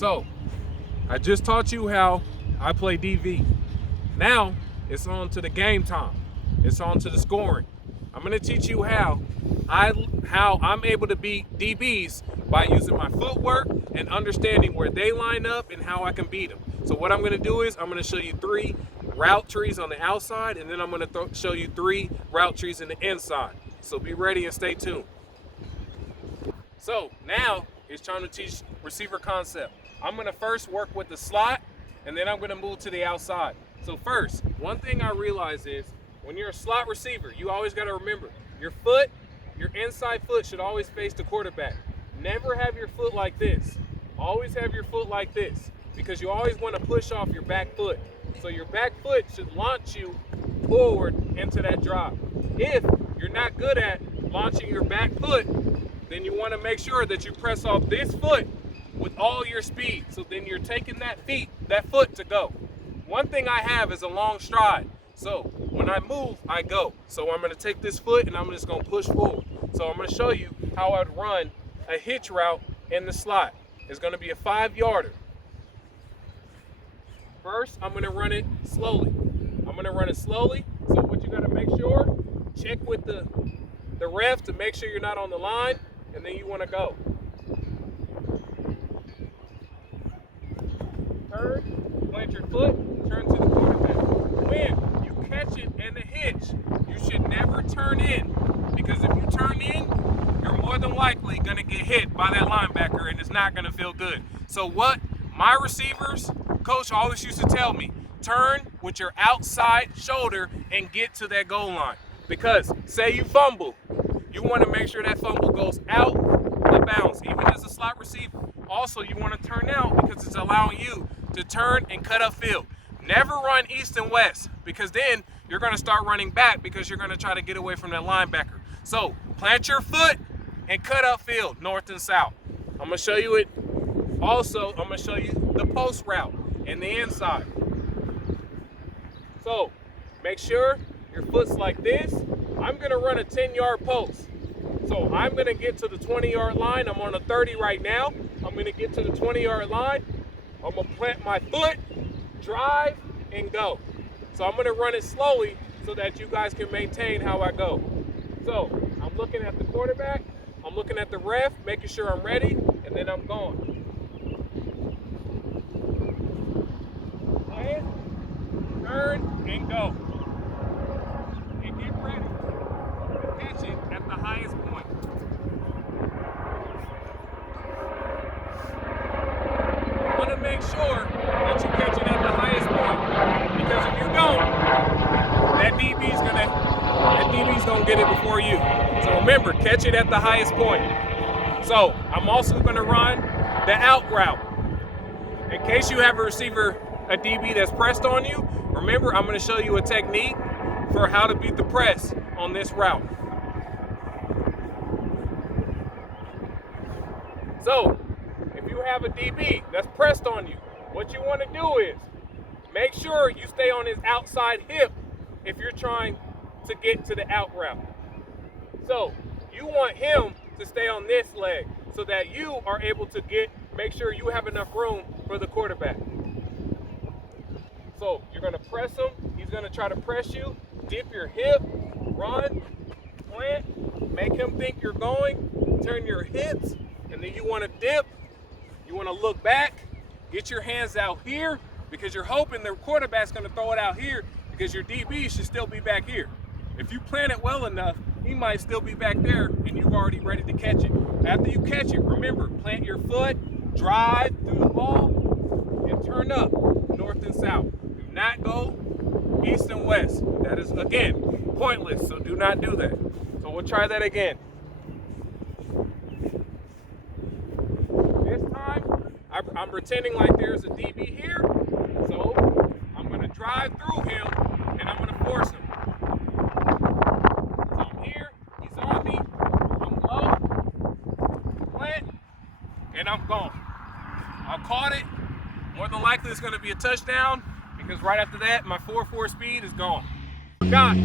So, I just taught you how I play DV. Now, it's on to the game time. It's on to the scoring. I'm gonna teach you how I'm able to beat DBs by using my footwork and understanding where they line up and how I can beat them. So what I'm gonna do is I'm gonna show you 3 route trees on the outside, and then I'm gonna show you 3 route trees in the inside. So be ready and stay tuned. So now it's time to teach receiver concept. I'm gonna first work with the slot, and then I'm gonna move to the outside. So first, one thing I realize is when you're a slot receiver, you always gotta remember your inside foot should always face the quarterback. Never have your foot like this. Always have your foot like this, because you always wanna push off your back foot. So your back foot should launch you forward into that drop. If you're not good at launching your back foot, then you wanna make sure that you press off this foot with all your speed. So then you're taking that foot to go. One thing I have is a long stride. So when I move, I go. So I'm gonna take this foot and I'm just gonna push forward. So I'm gonna show you how I'd run a hitch route in the slot. It's gonna be a 5-yarder. First, I'm gonna run it slowly. So what you gotta make sure, check with the ref to make sure you're not on the line, and then you wanna go. Turn, plant your foot, turn to the quarterback. When you catch it in the hitch, you should never turn in, because if you turn in, you're more than likely gonna get hit by that linebacker and it's not gonna feel good. So what my receivers coach always used to tell me, turn with your outside shoulder and get to that goal line. Because say you fumble, you wanna make sure that fumble goes out the bounds, even as a slot receiver. Also, you wanna turn out because it's allowing you to turn and cut upfield. Never run east and west, because then you're gonna start running back because you're gonna try to get away from that linebacker. So plant your foot and cut upfield, north and south. I'm gonna show you it. Also, I'm gonna show you the post route and the inside. So make sure your foot's like this. I'm gonna run a 10-yard post. So I'm gonna get to the 20-yard line. I'm on a 30 right now. I'm gonna get to the 20-yard line. I'm gonna plant my foot, drive, and go. So I'm gonna run it slowly so that you guys can maintain how I go. So I'm looking at the quarterback, I'm looking at the ref, making sure I'm ready, and then I'm going. Plant, turn, and go. And get ready to catch it at the highest point. You want to make sure that you catch it at the highest point, because if you don't, that DB's gonna get it before you. So remember, catch it at the highest point. So I'm also gonna run the out route. In case you have a receiver, a DB that's pressed on you, remember I'm gonna show you a technique for how to beat the press on this route. So if you have a DB that's pressed on you, what you wanna do is make sure you stay on his outside hip if you're trying to get to the out route. So you want him to stay on this leg so that you are able to make sure you have enough room for the quarterback. So you're gonna press him, he's gonna try to press you, dip your hip, run, plant, make him think you're going, turn your hips, and then you wanna dip, you wanna look back, get your hands out here, because you're hoping the quarterback's gonna throw it out here, because your DB should still be back here. If you plan it well enough, he might still be back there and you're already ready to catch it. After you catch it, remember, plant your foot, drive through the ball, and turn up north and south. Do not go east and west. That is, again, pointless, so do not do that. So we'll try that again. This time, I'm pretending like there's a DB here, so I'm gonna drive through him and I'm gonna force him. So I'm here, he's on me, I'm low, plant, and I'm gone. I caught it. More than likely it's gonna be a touchdown, because right after that, my 4.4 speed is gone. Forgot,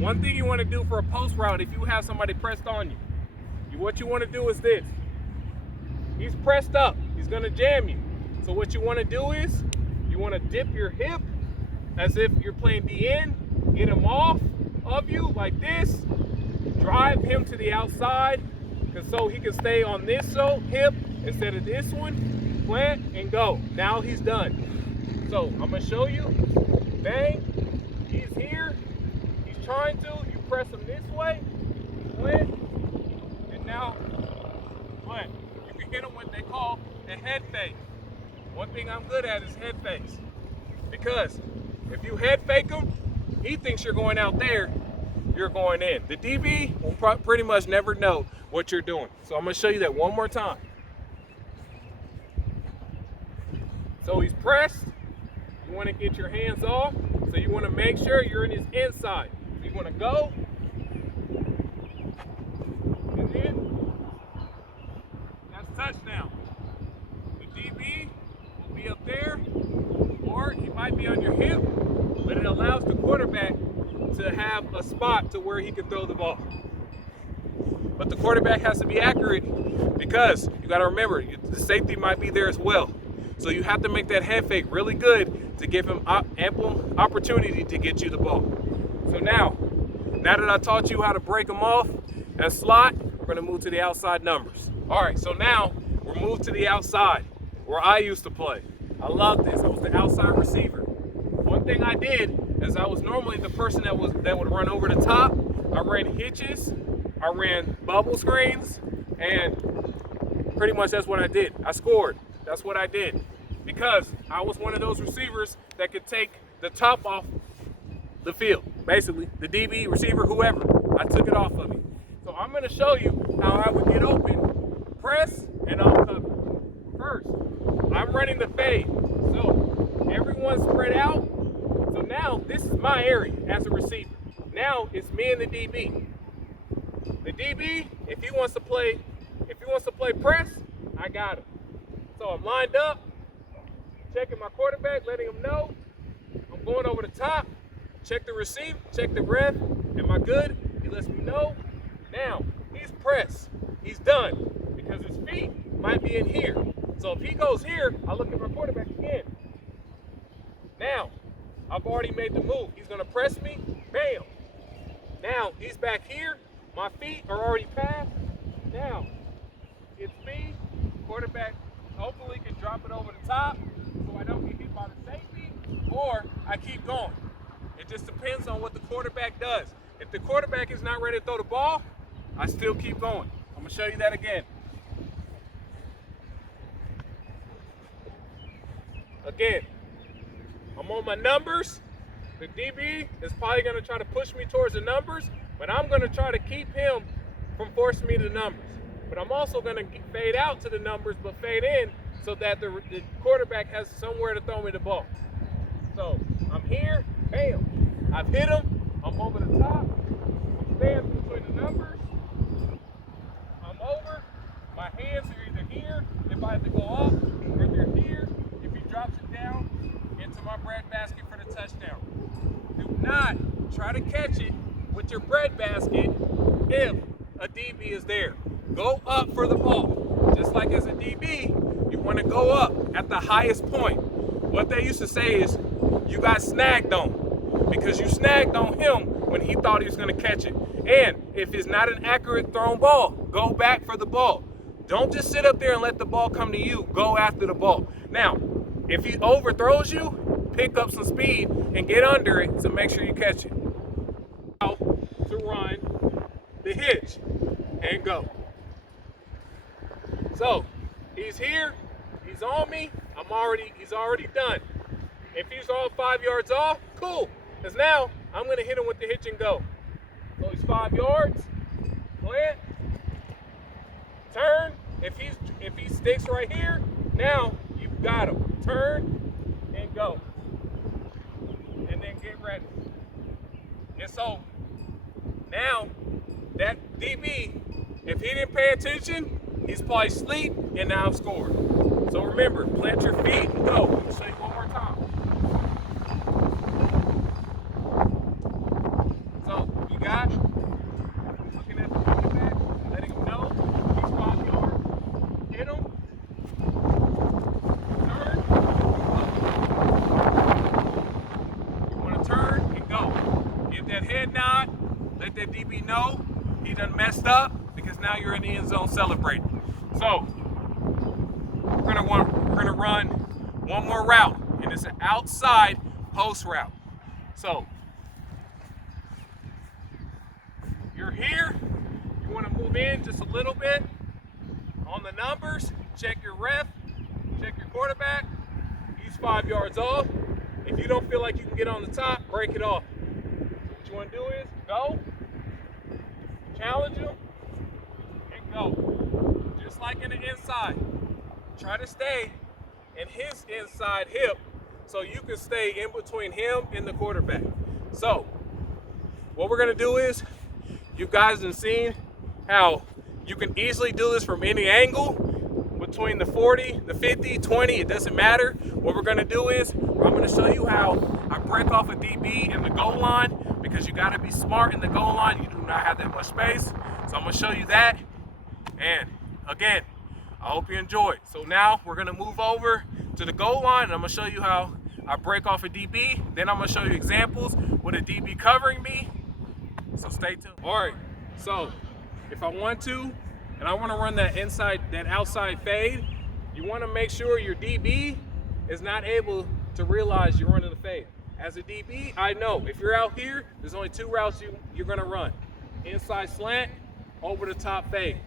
one thing you wanna do for a post route if you have somebody pressed on you, what you wanna do is this. He's pressed up. he's gonna jam you. So what you wanna do is, you wanna dip your hip as if you're playing the end, get him off of you like this, drive him to the outside, so he can stay on this hip instead of this one, plant and go. Now he's done. So I'm gonna show you, bang, he's here, he's trying to, you press him this way, plant, and now plant. You can hit him what they call a head fake. One thing I'm good at is head fakes, because if you head fake him, he thinks you're going out there, you're going in. The DB will pretty much never know what you're doing. So I'm gonna show you that one more time. So he's pressed, you wanna get your hands off, so you wanna make sure you're in his inside. So you wanna go, and then that's touchdown. The DB will be up there, or he might be on your hip, but it allows the quarterback to have a spot to where he can throw the ball. But the quarterback has to be accurate, because you got to remember, the safety might be there as well. So you have to make that head fake really good to give him ample opportunity to get you the ball. So now that I taught you how to break them off and slot, we're going to move to the outside numbers. All right, so now we're moved to the outside, where I used to play. I love this. I was the outside receiver. One thing I did is I was normally the person that would run over the top. I ran hitches, I ran bubble screens, and pretty much that's what I did. I scored. That's what I did, because I was one of those receivers that could take the top off the field. Basically, the DB, receiver, whoever, I took it off of me. So I'm going to show you how I would get open, press, and I'll cover. First, I'm running the fade. So everyone's spread out. So now this is my area as a receiver. Now it's me and the DB. The DB, if he wants to play press, I got him. So I'm lined up, checking my quarterback, letting him know I'm going over the top. Check the receive, check the breath. Am I good? He lets me know. Now he's pressed. He's done, because his feet might be in here. So if he goes here, I look at my quarterback again. Now, I've already made the move. He's gonna press me, bam. Now, he's back here. My feet are already past. Now, it's me. Quarterback hopefully can drop it over the top so I don't get hit by the safety, or I keep going. It just depends on what the quarterback does. If the quarterback is not ready to throw the ball, I still keep going. I'm gonna show you that again. Again, I'm on my numbers. The DB is probably going to try to push me towards the numbers, but I'm going to try to keep him from forcing me to the numbers. But I'm also going to fade out to the numbers, but fade in so that the quarterback has somewhere to throw me the ball. So I'm here, bam. I've hit him. I'm over the top. I'm staying between the numbers. I'm over. My hands are either here if I have to go up, or they're here if he drops it down into my bread basket for the touchdown. Do not try to catch it with your bread basket if a DB is there. Go up for the ball. Just like as a DB, you want to go up at the highest point. What they used to say is, you got snagged on, because you snagged on him when he thought he was going to catch it. And if it's not an accurate thrown ball, go back for the ball. Don't just sit up there and let the ball come to you. Go after the ball. Now, if he overthrows you, pick up some speed and get under it to make sure you catch it. Out to run the hitch and go. So he's here, he's on me, he's already done. If he's all 5 yards off, cool. Because now I'm gonna hit him with the hitch and go. So he's 5 yards, plant, turn. If he sticks right here, now you've got him. Turn and go. And then get ready. And so now that DB, if he didn't pay attention, he's probably asleep, and now I've scored. So remember, plant your feet and go. Let me show you one more time. So you got looking at the quarterback, letting him know he's 5 yards. Hit him. DB know he done messed up because now you're in the end zone celebrating. So we're gonna run one more route, and it's an outside post route. So you're here, you want to move in just a little bit on the numbers, check your ref, check your quarterback, he's 5 yards off. If you don't feel like you can get on the top, break it off. What you want to do is go, challenge him, and go. Just like in the inside. Try to stay in his inside hip so you can stay in between him and the quarterback. So what we're going to do is, you guys have seen how you can easily do this from any angle, between the 40, the 50, 20, it doesn't matter. What we're gonna do is, I'm gonna show you how I break off a DB in the goal line, because you gotta be smart in the goal line. You do not have that much space. So I'm gonna show you that. And again, I hope you enjoyed. So now we're gonna move over to the goal line, and I'm gonna show you how I break off a DB. Then I'm gonna show you examples with a DB covering me. So stay tuned. All right, so if I want to, and I want to run that outside fade, you want to make sure your DB is not able to realize you're running the fade. As a DB, I know if you're out here, there's only two routes you're going to run. Inside slant, over the top fade.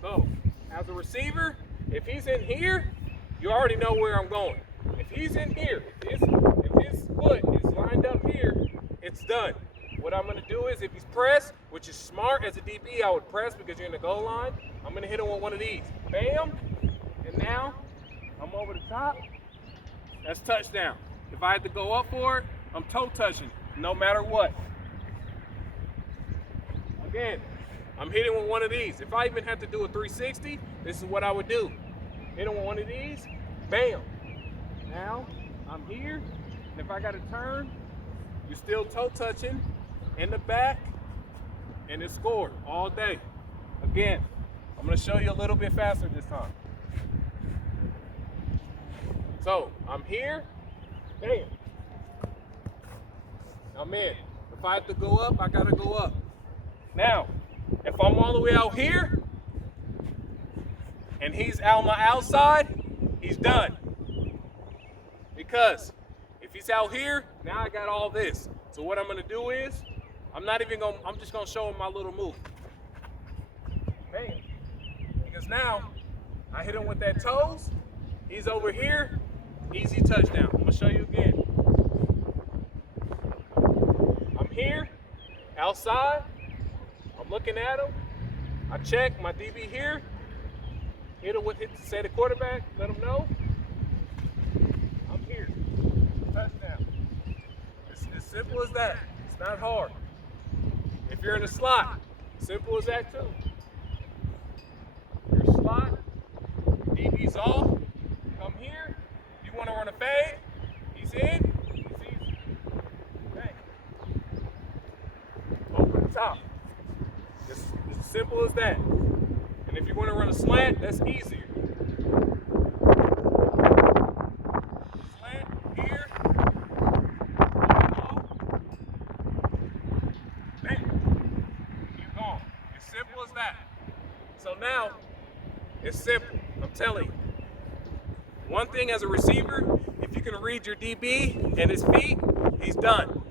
So as a receiver, if he's in here, you already know where I'm going. If he's in here, if his foot is lined up here, it's done. What I'm going to do is, if he's pressed, which is smart as a DB, I would press because you're in the goal line. I'm going to hit him with one of these. Bam. And now I'm over the top. That's touchdown. If I had to go up for it, I'm toe touching no matter what. Again, I'm hitting with one of these. If I even have to do a 360, this is what I would do. Hit him with one of these. Bam. Now I'm here. And if I got to turn, you're still toe touching in the back, and it's scored all day. Again, I'm going to show you a little bit faster this time. So I'm here, bam. I'm in. If I have to go up, I got to go up. Now, if I'm all the way out here, and he's out my outside, he's done. Because if he's out here, now I got all this. So what I'm going to do is, I'm just going to show him my little move. Bam. Because now, I hit him with that toes. He's over here. Easy touchdown. I'm going to show you again. I'm here, outside. I'm looking at him. I check my DB here. Hit him with say the quarterback. Let him know. I'm here. Touchdown. It's as simple as that. It's not hard. If you're in a slot, simple as that too. Your slot, DB's off, come here. You want to run a fade, he's in, it's easy. Bang. Over the top. It's as simple as that. And if you want to run a slant, that's easier. Slant here. So now, it's simple. I'm telling you. One thing as a receiver, if you can read your DB and his feet, he's done.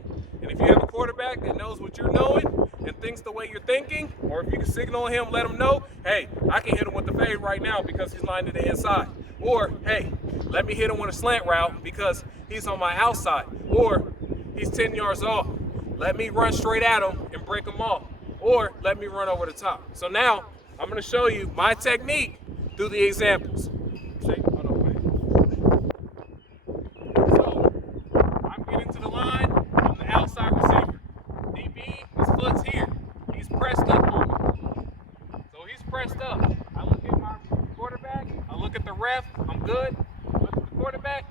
And if you have a quarterback that knows what you're knowing and thinks the way you're thinking, or if you can signal him, let him know, hey, I can hit him with the fade right now because he's lined to the inside. Or, hey, let me hit him with a slant route because he's on my outside. Or, he's 10 yards off. Let me run straight at him and break him off. Or, let me run over the top. So now, I'm going to show you my technique through the examples. So, I'm getting to the line. I'm the outside receiver. DB, his foot's here. He's pressed up on me. So he's pressed up. I look at my quarterback. I look at the ref. I'm good. Look at the quarterback.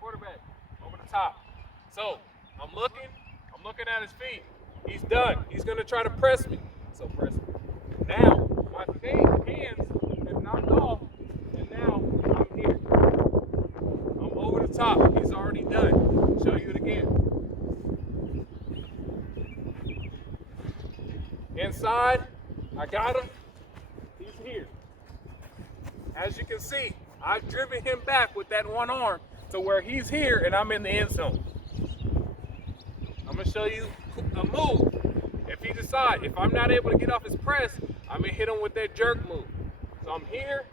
Quarterback over the top. So I'm looking at his feet. He's done. He's going to try to press me. So press me. Now, my hands have knocked off, and now I'm here. I'm over the top. He's already done. Show you it again. side. I got him. He's here. As you can see, I've driven him back with that one arm to where he's here and I'm in the end zone. I'm gonna show you a move. If he decides, if I'm not able to get off his press, I'm gonna hit him with that jerk move. So I'm here.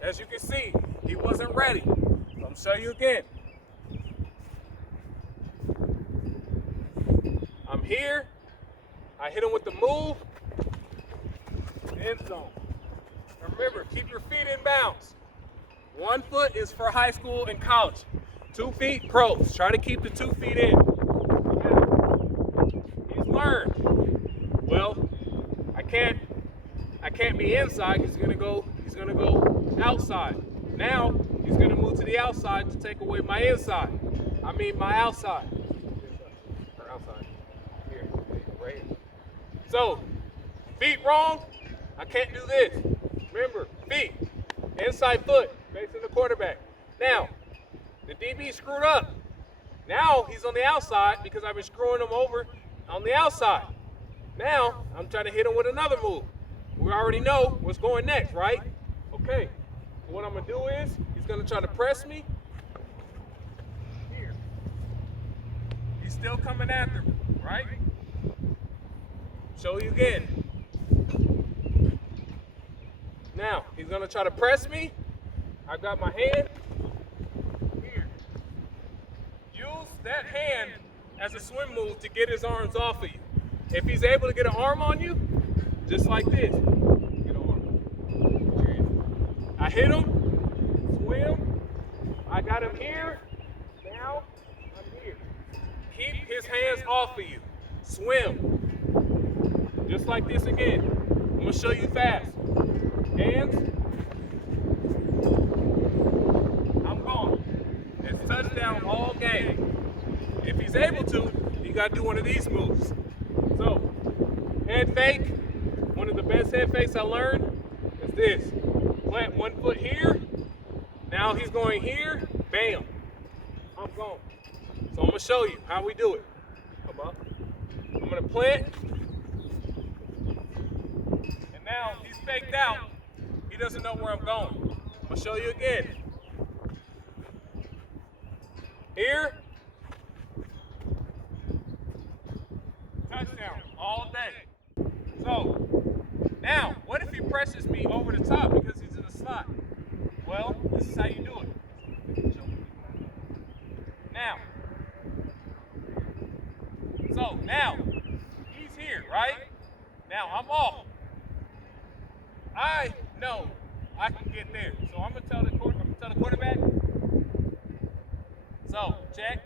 As you can see, he wasn't ready. So I'm gonna show you again. I'm here. I hit him with the move. End zone. Remember, keep your feet in bounds. 1 foot is for high school and college. 2 feet, pros. Try to keep the 2 feet in. He's learned. Well, I can't be inside. He's gonna go outside. Now he's gonna move to the outside to take away my inside. I mean my outside. Or outside. Here, right here. So, feet wrong. I can't do this. Remember, feet, inside foot, facing the quarterback. Now, the DB screwed up. Now he's on the outside because I've been screwing him over on the outside. Now, I'm trying to hit him with another move. We already know what's going next, right? Okay, so what I'm gonna do is, he's gonna try to press me. Here. He's still coming after me, right? Show you again. Now, he's gonna try to press me. I got my hand here. Use that hand as a swim move to get his arms off of you. If he's able to get an arm on you, just like this. Get an arm. I hit him, swim. I got him here. Now, I'm here. Keep his hands off of you. Swim. Just like this again. I'm gonna show you fast. Hands. I'm gone. It's touchdown all game. If he's able to, you gotta do one of these moves. So, head fake. One of the best head fakes I learned is this. Plant 1 foot here. Now he's going here. Bam. I'm gone. So I'm gonna show you how we do it. Come up. I'm gonna plant. And now he's faked out. He doesn't know where I'm going. I'm gonna show you again. Here. Touchdown all day. So, now, what if he presses me over the top because he's in the slot? Well, this is how you do it. Now. So, now, he's here, right? Now, I'm off. I know I can get there. So I'm gonna tell the quarterback. So check.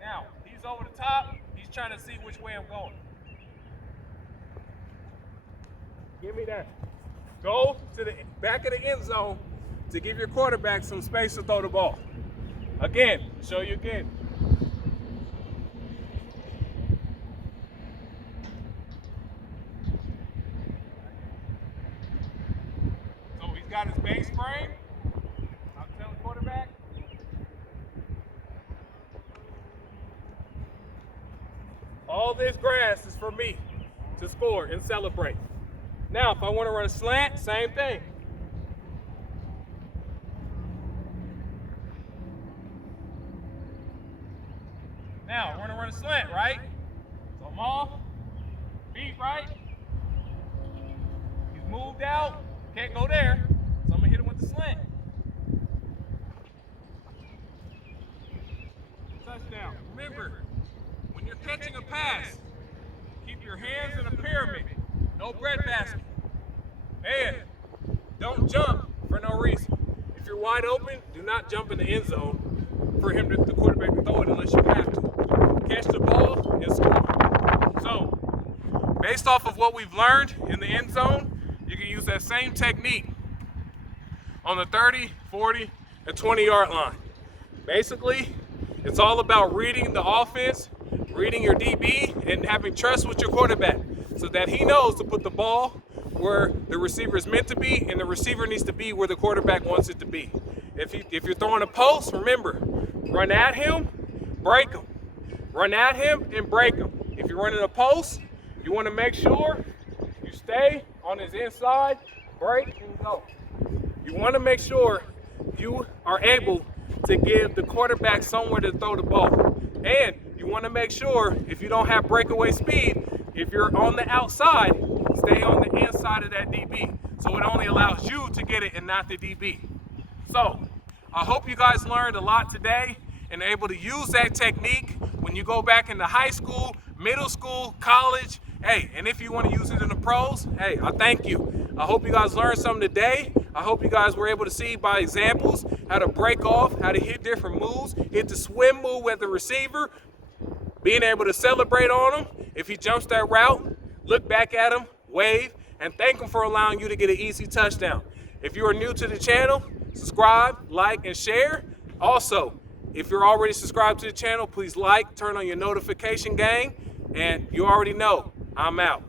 Now he's over the top. He's trying to see which way I'm going. Give me that. Go to the back of the end zone to give your quarterback some space to throw the ball. Again, show you again. Got his base frame. I'll tell the quarterback. All this grass is for me to score and celebrate. Now, if I want to run a slant, same thing. Now, I want to run a slant, right? So I'm off. Feet right. He's moved out. Can't go there. So I'm gonna hit him with the slant. Touchdown. Remember, when you're catching a pass, keep your hands in a pyramid. No breadbasket. And don't jump for no reason. If you're wide open, do not jump in the end zone for him to the quarterback to throw it unless you have to. Catch the ball and score. So, based off of what we've learned in the end zone, you can use that same technique on the 30, 40, and 20-yard line. Basically, it's all about reading the offense, reading your DB, and having trust with your quarterback so that he knows to put the ball where the receiver is meant to be and the receiver needs to be where the quarterback wants it to be. If you're throwing a post, remember, run at him, break him. Run at him and break him. If you're running a post, you want to make sure you stay on his inside, break and go. You want to make sure you are able to give the quarterback somewhere to throw the ball. And you want to make sure, if you don't have breakaway speed, if you're on the outside, stay on the inside of that DB. So it only allows you to get it and not the DB. So I hope you guys learned a lot today and are able to use that technique when you go back into high school, middle school, college. Hey, and if you want to use it in the pros, hey, I thank you. I hope you guys learned something today. I hope you guys were able to see by examples how to break off, how to hit different moves, hit the swim move with the receiver, being able to celebrate on him. If he jumps that route, look back at him, wave, and thank him for allowing you to get an easy touchdown. If you are new to the channel, subscribe, like, and share. Also, if you're already subscribed to the channel, please like, turn on your notification gang, and you already know, I'm out.